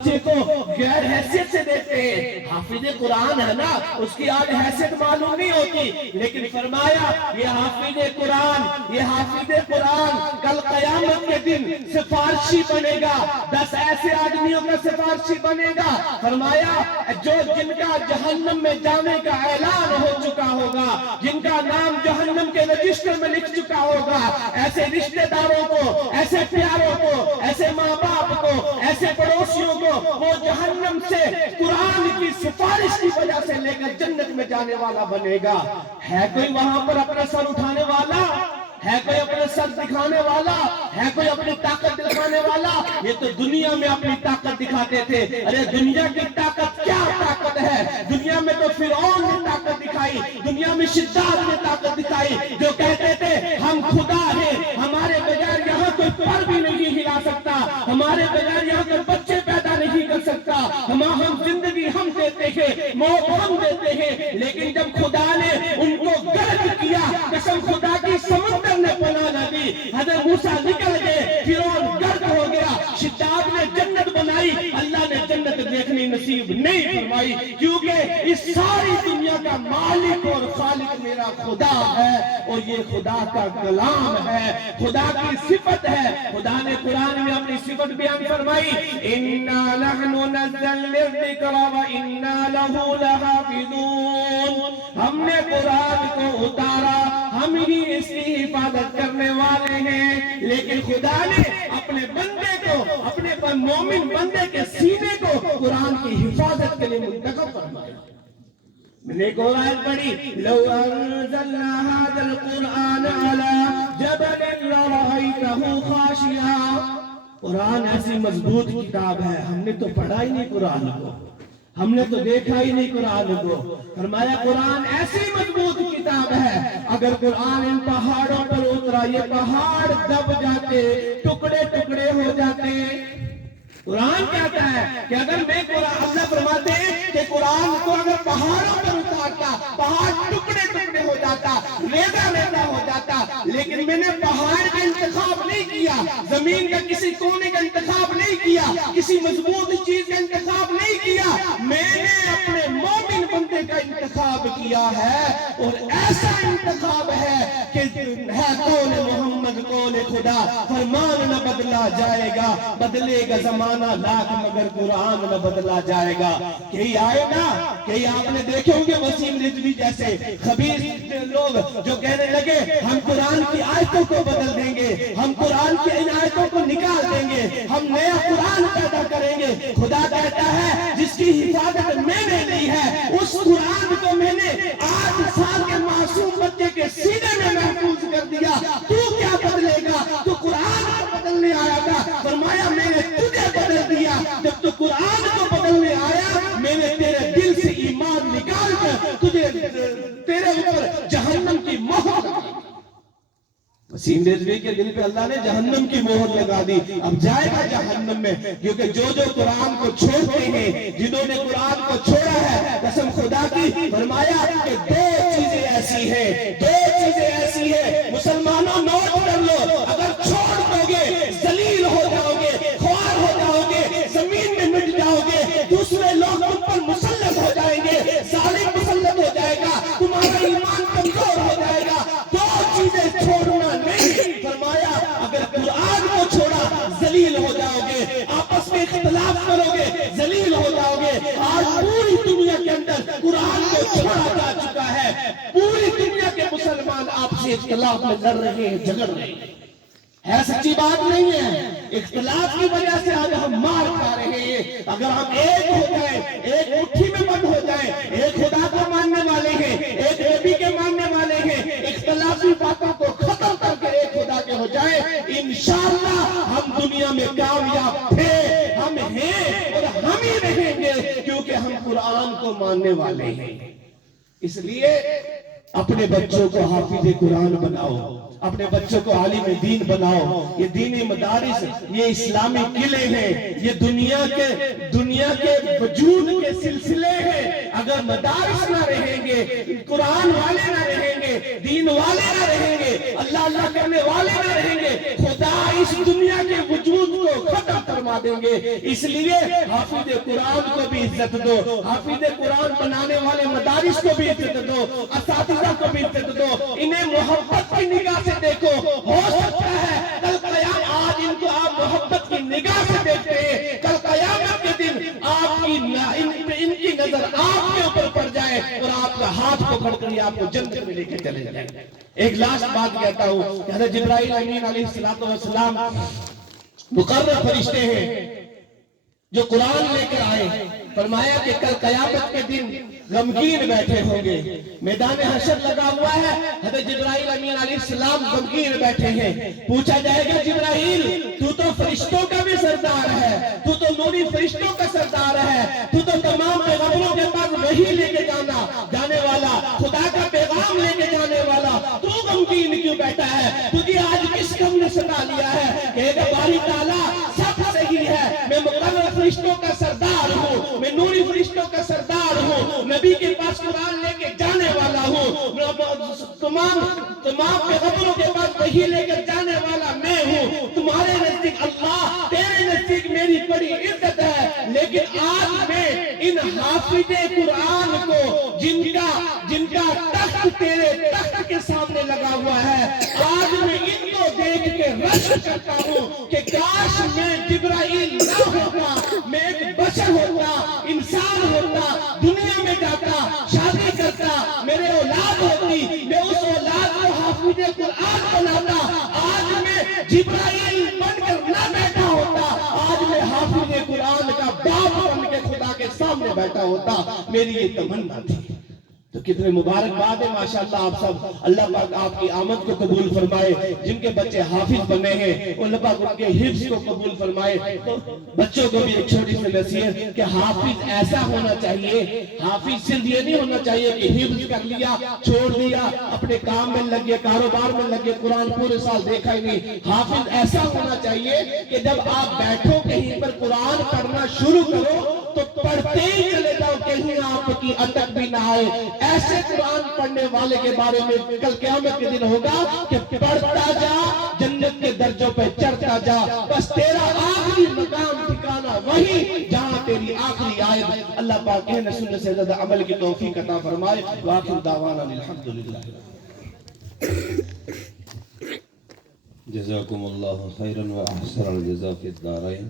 بچے کو غیر حیثیت سے دیتے ہیں. حافظ قرآن ہے نا, اس کی آج حیثیت معلوم نہیں ہوتی, لیکن فرمایا یہ حافظ قرآن کل قیامت کے دن سفارشی بنے گا. 10 ایسے آدمیوں کا سفارشی بنے گا. فرمایا جن کا جہنم میں جانے کا اعلان ہو چکا ہوگا, جن کا نام جہنم کے رجسٹر میں لکھ چکا ہوگا, ایسے رشتہ داروں کو, ایسے پیاروں کو, ایسے ماں باپ کو, ایسے پڑوسیوں کو وہ جہنم سے قرآن کی سفارش کی وجہ سے لے کر جنت میں جانے والا بنے گا. ہے کوئی وہاں پر اپنا سر اٹھانے والا؟ ہے کوئی اپنے سر دکھانے والا؟ ہے کوئی اپنی طاقت دکھانے والا؟ یہ تو دنیا میں اپنی طاقت دکھاتے تھے. ارے دنیا کی طاقت کیا طاقت ہے؟ دنیا میں تو فرعون نے طاقت دکھائی, دنیا میں شداد نے طاقت دکھائی, جو کہتے تھے ہم خدا ہیں, ہمارے بغیر یہاں کوئی پر بھی نہیں ہلا سکتا, ہمارے بغیر یہاں کوئی بچے پیدا نہیں کر سکتا, ہم زندگی ہم دیتے ہیں, موت ہم دیتے ہیں. لیکن جب خدا نے ان کو غرق کیا, قسم خدا کی سمندر نے پناہ نہ دی, حضرت موسیٰ نکل گئے, فرعون غرق ہو گیا, شداد نے جنت بنائی, اللہ نے جنت دیکھنی نصیب نہیں فرمائی, کیونکہ اس ساری دنیا کا مالک اور خالق میرا خدا ہے, اور یہ خدا کا کلام ہے, خدا کی صفت ہے. خدا نے قرآن میں اپنی صفت بیان فرمائی, اِنَّا نَحْنُ نَزَّلْنَا الذِّكْرَ وَإِنَّا لَهُ لَحَافِظُونَ. ہم نے قرآن کو اتارا, ہم ہی اس کی حفاظت کرنے والے ہیں. لیکن خدا نے اپنے بندے کو, اپنے مومن بندے کے سینے کو قرآن کی حفاظت کے لیے منتخب فرمایا. میں نے ایک اور آیت پڑھی, لو انزلنا هذا القرآن على جبل لرأيته خاشعا. قرآن ایسی مضبوط کتاب ہے, ہم نے تو پڑھا ہی نہیں قرآن کو, ہم نے تو دیکھا ہی نہیں قرآن کو. فرمایا قرآن ایسی مضبوط کتاب ہے, اگر قرآن ان پہاڑوں پر اترا, یہ پہاڑ دب جاتے, ٹکڑے ٹکڑے ہو جاتے. قرآن کہتا ہے کہ اگر میں قرآن, اللہ فرماتے ہیں کہ قرآن کو اگر پہاڑوں پر اتارتا, پہاڑ ٹکڑے ٹکڑے ہو جاتا, ریزہ ریزہ ہو جاتا. لیکن میں نے پہاڑ کا انتخاب نہیں کیا, زمین کا کسی کونے کا انتخاب نہیں کیا, کسی مضبوط چیز کا انتخاب نہیں کیا, میں نے اپنے مومن بندے کا انتخاب کیا ہے. اور ایسا انتخاب ہے کہ ہے قول محمد قول خدا, فرمان نہ بدلا جائے گا, بدلے گا زمانہ لاکھ مگر قرآن نہ بدلا جائے گا. کئی آئے گا, کئی آپ نے دیکھے ہوں گے وسیم رضوی جیسے خبیث لوگ جو کہنے لگے ہم قرآن کی آیتوں کو بدل دیں گے, ہم قرآن کی ان آیتوں کو نکال دیں گے, ہم نیا قرآن پیدا کریں گے. خدا کہتا ہے جس کی حفاظت میں نے لی ہے, اس قرآن کو میں نے 8 سال کے معصوم بچے کے سینے میں محفوظ کر دیا. تو کیا بدلے گا؟ تو قرآن کو بدلنے آیا تھا. فرمایا میں نے تجھے بدل دیا. جب تو قرآن کو بدلنے آیا, میں نے تیرے دل سے ایمان نکال کر تجھے تیرے اوپر جہنم کی مہر لگا دی. وسیم رضوی کے دل پہ اللہ نے جہنم کی مہر لگا دی, اب جائے گا جہنم میں. کیونکہ جو قرآن کو چھوڑتے ہیں, جنہوں نے قرآن کو چھوڑا ہے, قسم خدا کی فرمایا کہ 2 چیزیں ایسی ہیں, مسلمانوں نوٹ کر لو, اگر چھوڑ دو گے ذلیل ہو جاؤ گے, خوار ہو جاؤ گے, زمین میں مٹ جاؤ گے, دوسرے لوگ تم پر مسلط ہو جائیں گے, ظالم مسلط ہو جائے گا, تمہارا ایمان کمزور ہو جائے گا. 2 چیزیں چھوڑنا نہیں. فرمایا اگر قرآن کو چھوڑا ذلیل ہو جاؤ گے, آپس میں اختلاف کرو گے ذلیل ہو جاؤ گے. آج پوری دنیا کے اندر قرآن کو چھوڑا جا چکا ہے, پوری دنیا کے مسلمان آپ سے اختلاف میں لڑ رہے ہیں, جھگڑ رہے ہیں. ہے سچی بات نہیں ہے, اختلاف کی وجہ سے آج ہم مار کھا رہے ہیں. اگر ہم ایک ہو جائیں, ایک مٹھی میں بند ہو جائیں, ایک خدا کو ماننے والے ہیں, ایک نبی کے ماننے والے ہیں, اختلافی باتوں کو ختم کر کے ایک خدا کے ہو جائیں, انشاءاللہ ہم دنیا میں کامیاب تھے, ہم ہیں اور ہم ہی رہیں گے, کیونکہ ہم قرآن کو ماننے والے ہیں. اس لیے اپنے بچوں کو حافظ قرآن بناؤ, اپنے بچوں کو عالم دین بناؤ. یہ دینی مدارس, یہ اسلامی قلعے ہیں, یہ دنیا کے وجود کے سلسلے ہیں. اگر مدارس نہ رہیں گے, قرآن والے نہ رہیں گے, دین والے نہ رہیں گے, اللہ کرنے والے نہ رہیں گے, خدا اس دنیا کے وجود کو ختم فرما فرما دیں گے. اس لیے حافظ قرآن کو بھی عزت دو, حافظ قرآن بنانے والے مدارس کو بھی عزت دو, اساتذہ کو بھی عزت دو, انہیں محبت کی نگاہ سے دیکھو. ہو سکتا ہے کل قیامت, آج ان کو آپ محبت کی نگاہ سے دیکھتے ہیں, کل قیامت کے دن آپ کی ان کی نظر آپ کے اوپر پڑ جائے اور آپ کا ہاتھ پکڑ کر یہ آپ کو جنت میں لے کے چلے جائیں. ایک لاسٹ بات کہتا ہوں کہ حضرت جبرائیل امین علیہ السلام مقرر فرشتے ہیں جو قرآن لے کر آئے. فرمایا کہ کل قیامت کے دن غمگین بیٹھے ہوں گے, میدان حشر لگا ہوا ہے, حضرت جبرائیل امین علیہ السلام غمگین بیٹھے ہیں. پوچھا جائے گا جبرائیل تو تو فرشتوں کا بھی سردار ہے, تو تو نوری فرشتوں کا سردار ہے, تو تو تمام پیغمبروں کے پاس وحی لے کے جانے والا, خدا کا پیغام لے کے جانے والا, تو غمگین کیوں بیٹھا ہے؟ تجھے آج کس غم نے ستا لیا ہے؟ کہ باری تعالیٰ سب صحیح ہے, میں مقرر فرشتوں کا سردار ہوں, میں نوری فرشتوں کا سردار ہوں, نبی کے پاس قرآن لے کے جانے والا ہوں, تمام پیغمبروں کے پاس وحی لے کر جانے والا میں ہوں. تمہارے نزدیک اللہ, تیرے نزدیک میری بڑی عزت ہے, لیکن آج میں ان حافظ قرآن کو جن کا تخت تیرے تخت کے سامنے لگا ہوا ہے, آج میں ان کو دیکھ کے رشک کرتا ہوں کہ کاش میں جبرائیل نہ ہوتا, میں ایک بشر ہوتا, انسان ہوتا, دنیا میں جاتا, شادی کرتا, میرے اولاد ہوتی, میں اس اولاد کو حافظ قرآن بناتا. آج میں جبرائیل بن کر نہ بیٹھا ہوتا, آج میں حافظ قرآن کا باپ بن کے خدا کے سامنے بیٹھا ہوتا. میری یہ تمنا تھی. تو کتنے مبارکباد ہے ماشاءاللہ آپ سب. اللہ پاک آپ کی آمد کو قبول فرمائے. جن کے بچے حافظ بنے ہیں اللہ پاک ان کے حفظ کو قبول فرمائے. تو بچوں کو بھی ایک چھوٹی سی نصیحت کہ حافظ ایسا ہونا چاہیے, حافظ صرف یہ نہیں ہونا چاہیے کہ حفظ کر لیا, چھوڑ دیا, اپنے کام میں لگ گئے, کاروبار میں لگ گئے, قرآن پورے سال دیکھا ہی نہیں. حافظ ایسا ہونا چاہیے کہ جب آپ بیٹھو کہیں پر قرآن پڑھنا شروع کرو تو پڑھتے ہی چلے جاؤ, کہیں آپ کی اٹک بھی نہ آئے. ایسے قرآن پڑھنے والے کے بارے میں کل قیامت کے دن ہوگا کہ پڑھتا جا, جنت کے درجوں پہ چڑھتا جا, بس تیرا آخری مقام ٹھکانا وہی جہاں تیری آخری آیت. اللہ پاک کہنے سننے سے زیادہ عمل کی توفیق عطا فرمائے. وآخر دعوانا الحمدللہ. جزاکم اللہ خیرا و احسن الجزاء فی الدارین.